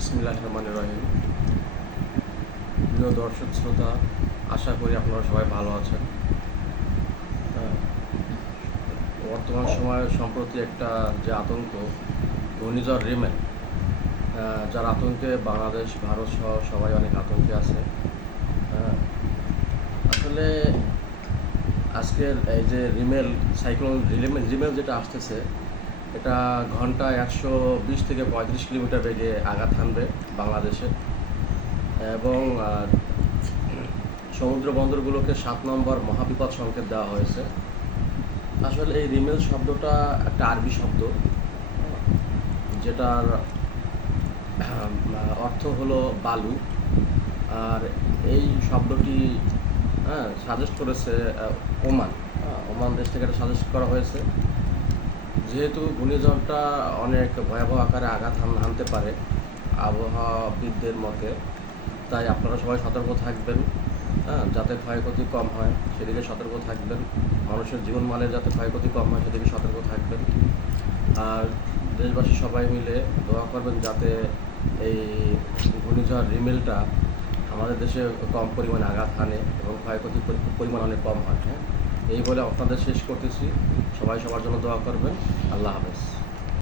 বিসমিল্লাহির রহমানির রহিম। প্রিয় দর্শক শ্রোতা, আশা করি আপনারা সবাই ভালো আছেন। হ্যাঁ, বর্তমান সময়ে সম্প্রতি একটা যে আতঙ্ক, ঘূর্ণিঝড় রিমেল, যার আতঙ্কে বাংলাদেশ, ভারত সহ সবাই অনেক আতঙ্কে আছে। হ্যাঁ, আসলে আজকের এই যে রিমেল, সাইক্লোন রিমেল যেটা আসতেছে, এটা ঘন্টায় 120 থেকে 35 কিলোমিটার বেগে আঘাত হানবে বাংলাদেশে, এবং সমুদ্র বন্দরগুলোকে 7 নম্বর মহাবিপদ সংকেত দেওয়া হয়েছে। আসলে এই রিমেল শব্দটা একটা আরবি শব্দ, যেটার অর্থ হলো বালু। আর এই শব্দটি সাজেস্ট করেছে ওমান। ওমান দেশ থেকে এটা সাজেস্ট করা হয়েছে। যেহেতু ঘূর্ণিঝড়টা অনেক ভয়াবহ আকারে আঘাত হানতে পারে আবহাওয়াবিদদের মতে, তাই আপনারা সবাই সতর্ক থাকবেন। যাতে ক্ষয়ক্ষতি কম হয় সেদিকে সতর্ক থাকবেন। মানুষের জীবনমানের যাতে ক্ষয়ক্ষতি কম হয় সেদিকে সতর্ক থাকবেন। আর দেশবাসী সবাই মিলে দোয়া করবেন যাতে এই ঘূর্ণিঝড় রিমেলটা আমাদের দেশে কম পরিমাণে আঘাত হানে এবং ক্ষয়ক্ষতির পরিমাণ অনেক কম হয়। এই বলে আপনাদের শেষ করতেছি। সবাই সবার জন্য দোয়া করবেন। আল্লাহ হাফেজ।